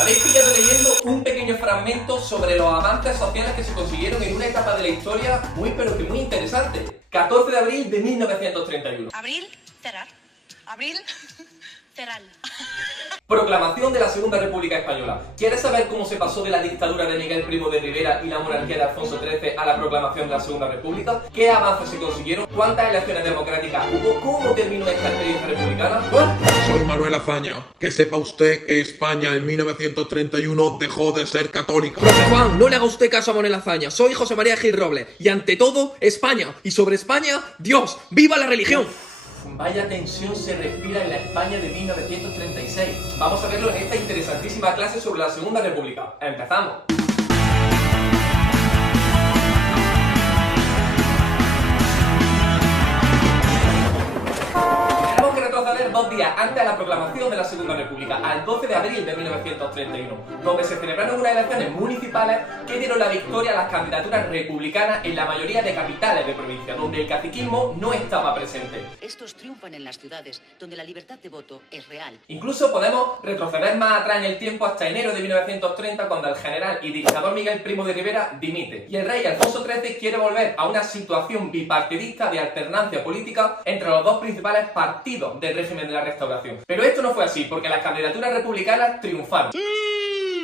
Me habéis pillado leyendo un pequeño fragmento sobre los avances sociales que se consiguieron en una etapa de la historia muy pero que muy interesante. 14 de abril de 1931. Abril, cerrar. Abril, cerrar. Proclamación de la Segunda República Española. ¿Quieres saber cómo se pasó de la dictadura de Miguel Primo de Rivera y la monarquía de Alfonso XIII a la proclamación de la Segunda República? ¿Qué avances se consiguieron? ¿Cuántas elecciones democráticas hubo? ¿Cómo terminó esta experiencia republicana? Soy Manuel Azaña. Que sepa usted que España en 1931 dejó de ser católica. Profe Juan, no le haga usted caso a Manuel Azaña. Soy José María Gil Robles. Y ante todo, España. Y sobre España, Dios. ¡Viva la religión! Vaya tensión se respira en la España de 1936. Vamos a verlo en esta interesantísima clase sobre la Segunda República. ¡Empezamos! Tenemos que retroceder 2 días antes de la proclamación de la Segunda República, al 12 de abril de 1931, donde se celebraron unas elecciones municipales que dieron la victoria a las candidaturas republicanas en la mayoría de capitales de provincia, donde el caciquismo no estaba presente. Estos triunfan en las ciudades, donde la libertad de voto es real. Incluso podemos retroceder más atrás en el tiempo hasta enero de 1930, cuando el general y dictador Miguel Primo de Rivera dimite, y el rey Alfonso XIII quiere volver a una situación bipartidista de alternancia política entre los dos principales partidos del régimen de la Restauración. Pero esto no fue así, porque las candidaturas republicanas triunfaron.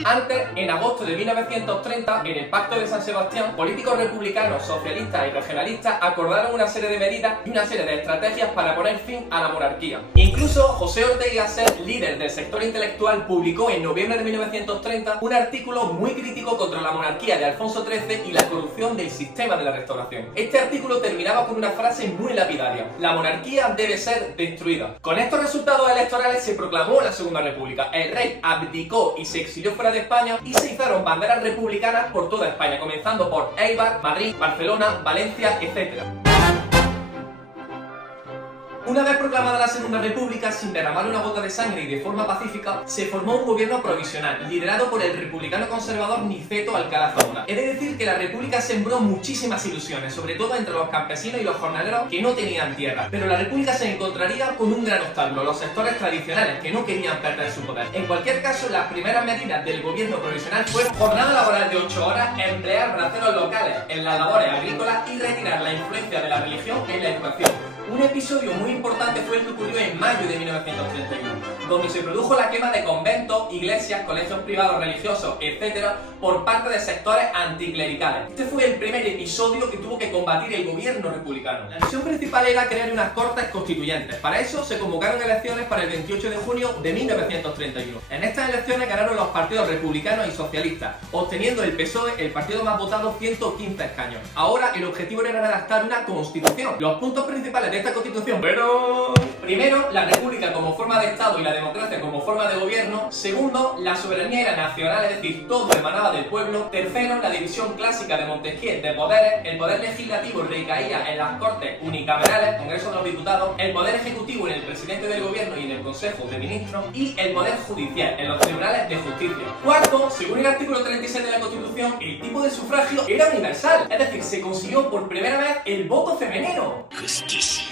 Antes, en agosto de 1930, en el Pacto de San Sebastián, políticos republicanos, socialistas y regionalistas acordaron una serie de medidas y una serie de estrategias para poner fin a la monarquía. Incluso José Ortega y Gasset, líder del sector intelectual, publicó en noviembre de 1930 un artículo muy crítico contra la monarquía de Alfonso XIII y la corrupción del sistema de la Restauración. Este artículo terminaba con una frase muy lapidaria: la monarquía debe ser destruida. Con estos resultados electorales se proclamó la Segunda República. El rey abdicó y se exilió fuera de España y se izaron banderas republicanas por toda España, comenzando por Eibar, Madrid, Barcelona, Valencia, etc. Una vez proclamada la Segunda República, sin derramar una gota de sangre y de forma pacífica, se formó un gobierno provisional, liderado por el republicano conservador Niceto Alcalá Zamora. He de decir que la República sembró muchísimas ilusiones, sobre todo entre los campesinos y los jornaleros que no tenían tierra. Pero la República se encontraría con un gran obstáculo: los sectores tradicionales, que no querían perder su poder. En cualquier caso, las primeras medidas del gobierno provisional fueron jornada laboral de 8 horas, emplear braceros locales en las labores agrícolas y retirar la influencia de la religión en la educación. Un episodio muy importante fue el que ocurrió en mayo de 1931, donde se produjo la quema de conventos, iglesias, colegios privados religiosos, etc., por parte de sectores anticlericales. Este fue el primer episodio que tuvo que combatir el gobierno republicano. La misión principal era crear unas cortes constituyentes. Para eso se convocaron elecciones para el 28 de junio de 1931. En estas elecciones ganaron los partidos republicanos y socialistas, obteniendo el PSOE, el partido más votado, 115 escaños. Ahora el objetivo era redactar una constitución. Los puntos principales de esta constitución: primero, la república como forma de estado y la democracia como forma de gobierno. Segundo, la soberanía era nacional, es decir, todo emanaba del pueblo. Tercero, la división clásica de Montesquieu de poderes. El poder legislativo recaía en las cortes unicamerales, Congreso de los Diputados, el poder ejecutivo en el presidente del gobierno y en el Consejo de Ministros, y el poder judicial en los tribunales de justicia. Cuarto, según el artículo 36 de la Constitución, el tipo de sufragio era universal, es decir, se consiguió por primera vez el voto femenino. Justicia.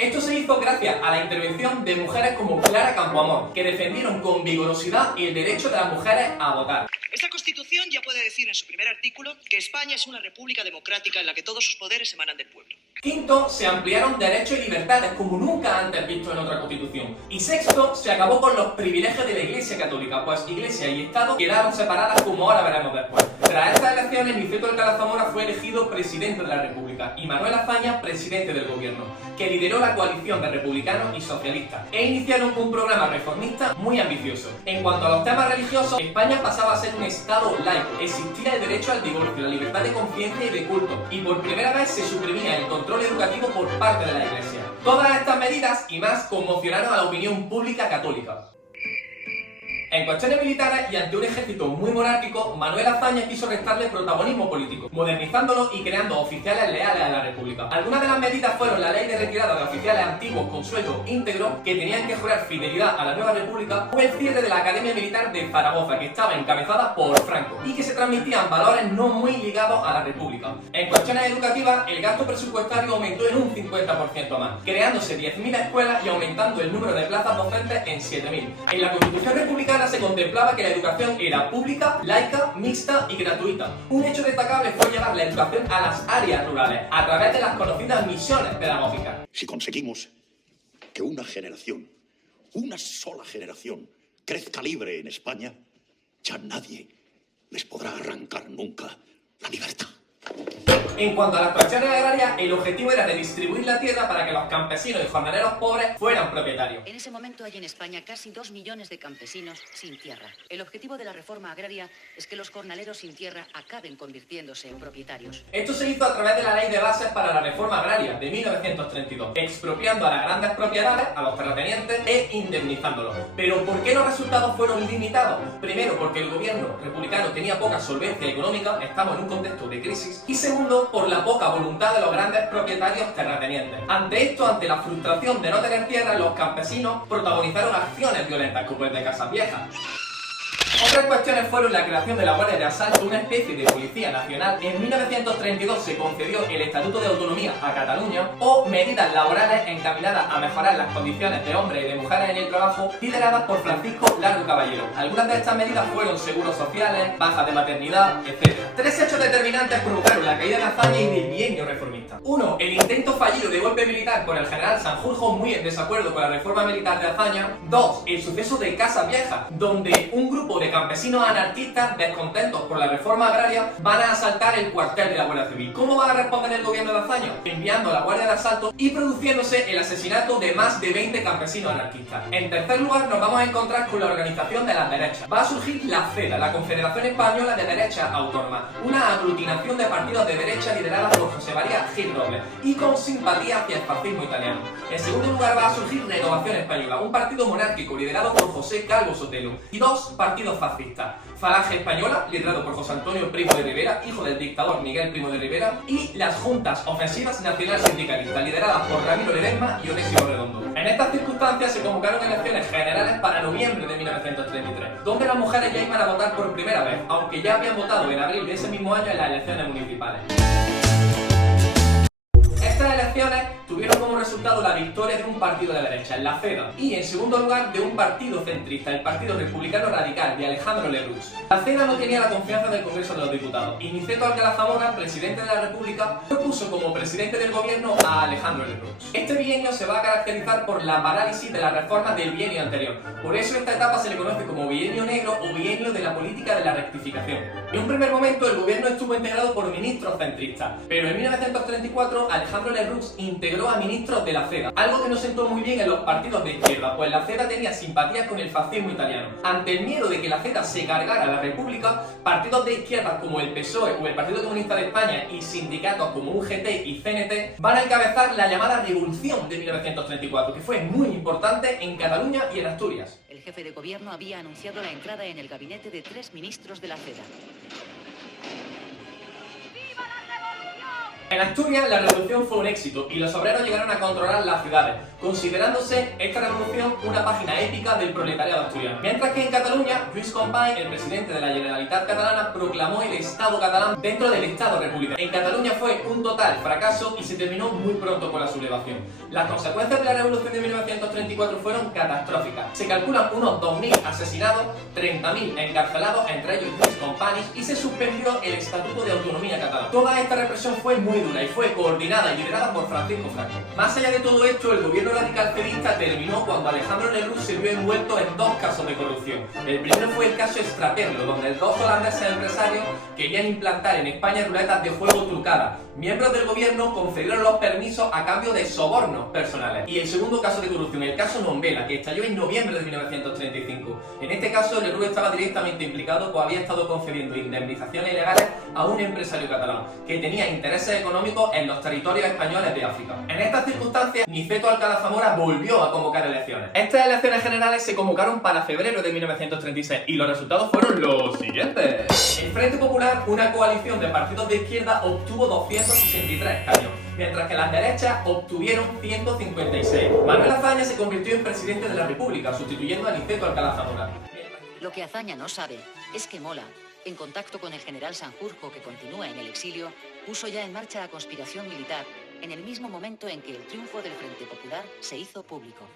Esto se hizo gracias a la intervención de mujeres como Clara Campoamor, que defendieron con vigorosidad el derecho de las mujeres a votar. Esta Constitución ya puede decir en su primer artículo que España es una república democrática en la que todos sus poderes emanan del pueblo. Quinto, se ampliaron derechos y libertades como nunca antes visto en otra constitución. Y sexto, se acabó con los privilegios de la Iglesia Católica, pues Iglesia y Estado quedaron separadas, como ahora veremos después. Tras estas elecciones, Niceto Alcalá Zamora fue elegido presidente de la República y Manuel Azaña presidente del gobierno, que lideró la coalición de republicanos y socialistas, e iniciaron un programa reformista muy ambicioso. En cuanto a los temas religiosos, España pasaba a ser un Estado laico. Existía el derecho al divorcio, la libertad de conciencia y de culto, y por primera vez se suprimía el control educativo por parte de la Iglesia. Todas estas medidas y más conmocionaron a la opinión pública católica. En cuestiones militares y ante un ejército muy monárquico, Manuel Azaña quiso restarle protagonismo político, modernizándolo y creando oficiales leales a la República. Algunas de las medidas fueron la ley de retirada de oficiales antiguos con sueldo íntegro, que tenían que jurar fidelidad a la nueva República, o el cierre de la Academia Militar de Zaragoza, que estaba encabezada por Franco, y que se transmitían valores no muy ligados a la República. En cuestiones educativas, el gasto presupuestario aumentó en un 50% más, creándose 10.000 escuelas y aumentando el número de plazas docentes en 7.000. En la Constitución republicana esta se contemplaba que la educación era pública, laica, mixta y gratuita. Un hecho destacable fue llevar la educación a las áreas rurales, a través de las conocidas misiones pedagógicas. Si conseguimos que una generación, una sola generación, crezca libre en España, ya nadie les podrá arrancar nunca la libertad. En cuanto a las cuestiones agrarias, el objetivo era redistribuir la tierra para que los campesinos y jornaleros pobres fueran propietarios. En ese momento hay en España casi 2 millones de campesinos sin tierra. El objetivo de la reforma agraria es que los jornaleros sin tierra acaben convirtiéndose en propietarios. Esto se hizo a través de la Ley de Bases para la Reforma Agraria de 1932, expropiando a las grandes propiedades, a los terratenientes, e indemnizándolos. Pero ¿por qué los resultados fueron limitados? Primero, porque el gobierno republicano tenía poca solvencia económica, estamos en un contexto de crisis, y segundo, por la poca voluntad de los grandes propietarios terratenientes. Ante esto, ante la frustración de no tener tierra, los campesinos protagonizaron acciones violentas como el de Casas Viejas. Otras cuestiones fueron la creación de la Guardia de Asalto, una especie de policía nacional. En 1932 se concedió el Estatuto de Autonomía a Cataluña, o medidas laborales encaminadas a mejorar las condiciones de hombres y de mujeres en el trabajo, lideradas por Francisco Largo Caballero. Algunas de estas medidas fueron seguros sociales, bajas de maternidad, etc. Tres hechos determinantes provocaron la caída de Azaña y del bienio reformista. 1. El intento fallido de golpe militar por el general Sanjurjo, muy en desacuerdo con la reforma militar de Azaña. 2. El suceso de Casas Viejas, donde un grupo de campesinos anarquistas, descontentos por la reforma agraria, van a asaltar el cuartel de la Guardia Civil. ¿Cómo va a responder el gobierno de Azaña? Enviando a la Guardia de Asalto y produciéndose el asesinato de más de 20 campesinos anarquistas. En tercer lugar, nos vamos a encontrar con la organización de las derechas. Va a surgir la CEDA, la Confederación Española de Derechas Autónomas, una aglutinación de partidos de derecha liderada por José María Gil Robles y con simpatía hacia el fascismo italiano. En segundo lugar, va a surgir Renovación Española, un partido monárquico liderado por José Calvo Sotelo, y dos partidos fascistas: Falange Española, liderado por José Antonio Primo de Rivera, hijo del dictador Miguel Primo de Rivera, y las Juntas Ofensivas Nacional Sindicalistas, lideradas por Ramiro Ledesma y Onésimo Redondo. En estas circunstancias se convocaron elecciones generales para noviembre de 1933, donde las mujeres ya iban a votar por primera vez, aunque ya habían votado en abril de ese mismo año en las elecciones municipales. Estas elecciones tuvieron como resultado la victoria de un partido de derecha, la CEDA, y en segundo lugar de un partido centrista, el Partido Republicano Radical de Alejandro Lerroux. La CEDA no tenía la confianza del Congreso de los Diputados y Niceto Alcalá Zamora, presidente de la República, propuso como presidente del gobierno a Alejandro Lerroux. Este bienio se va a caracterizar por la parálisis de las reformas del bienio anterior. Por eso esta etapa se le conoce como bienio negro o bienio de la política de la rectificación. En un primer momento el gobierno estuvo integrado por ministros centristas, pero en 1934 Alejandro Lerroux integró a ministros de la CEDA, algo que no sentó muy bien en los partidos de izquierda, pues la CEDA tenía simpatías con el fascismo italiano. Ante el miedo de que la CEDA se cargara a la República, partidos de izquierda como el PSOE o el Partido Comunista de España y sindicatos como UGT y CNT van a encabezar la llamada Revolución de 1934, que fue muy importante en Cataluña y en Asturias. El jefe de gobierno había anunciado la entrada en el gabinete de 3 ministros de la CEDA. En Asturias la revolución fue un éxito y los obreros llegaron a controlar las ciudades, considerándose esta revolución una página épica del proletariado asturiano. Mientras que en Cataluña, Lluís Companys, el presidente de la Generalitat catalana, proclamó el Estado catalán dentro del Estado republicano. En Cataluña fue un total fracaso y se terminó muy pronto con la sublevación. Las consecuencias de la revolución de 1934 fueron catastróficas. Se calculan unos 2.000 asesinados, 30.000 encarcelados, entre ellos Lluís Companys, y se suspendió el Estatuto de Autonomía catalán. Toda esta represión fue muy dura y fue coordinada y liderada por Francisco Franco. Más allá de todo esto, el gobierno radical cedista terminó cuando Alejandro Lerroux se vio envuelto en 2 casos de corrupción. El primero fue el caso Extraperlo, donde 2 holandeses empresarios querían implantar en España ruletas de juego trucadas. Miembros del gobierno concedieron los permisos a cambio de sobornos personales. Y el segundo caso de corrupción, el caso Nombela, que estalló en noviembre de 1935. En este caso, Lerroux estaba directamente implicado, pues había estado concediendo indemnizaciones ilegales a un empresario catalán que tenía intereses económicos en los territorios españoles de África. En estas circunstancias, Niceto Alcalá Zamora volvió a convocar elecciones. Estas elecciones generales se convocaron para febrero de 1936 y los resultados fueron los siguientes. El Frente Popular, una coalición de partidos de izquierda, obtuvo 263 escaños, mientras que las derechas obtuvieron 156. Manuel Azaña se convirtió en presidente de la República, sustituyendo a Niceto Alcalá Zamora. Lo que Azaña no sabe es que Mola, en contacto con el general Sanjurjo, que continúa en el exilio, puso ya en marcha la conspiración militar en el mismo momento en que el triunfo del Frente Popular se hizo público.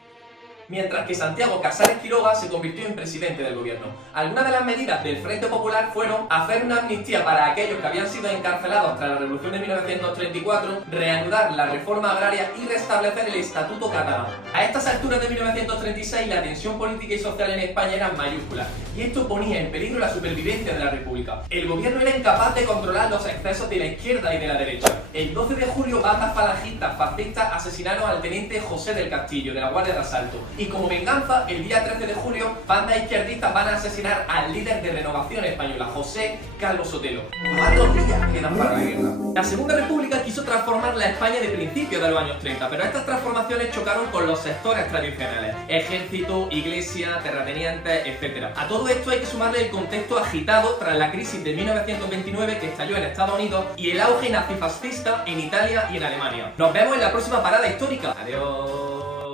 mientras que Santiago Casares Quiroga se convirtió en presidente del gobierno. Algunas de las medidas del Frente Popular fueron hacer una amnistía para aquellos que habían sido encarcelados tras la Revolución de 1934, reanudar la reforma agraria y restablecer el Estatuto Catalán. A estas alturas de 1936 la tensión política y social en España era mayúscula, y esto ponía en peligro la supervivencia de la República. El gobierno era incapaz de controlar los excesos de la izquierda y de la derecha. El 12 de julio bandas falangistas fascistas asesinaron al teniente José del Castillo de la Guardia de Asalto, y como venganza, el día 13 de julio bandas izquierdistas van a asesinar al líder de Renovación Española, José Calvo Sotelo. 4 días quedan para la guerra. La Segunda República quiso transformar la España de principios de los años 30, pero estas transformaciones chocaron con los sectores tradicionales: ejército, iglesia, terratenientes, etc. A todo esto hay que sumarle el contexto agitado tras la crisis de 1929 que estalló en Estados Unidos y el auge nazifascista en Italia y en Alemania. Nos vemos en la próxima parada histórica. Adiós.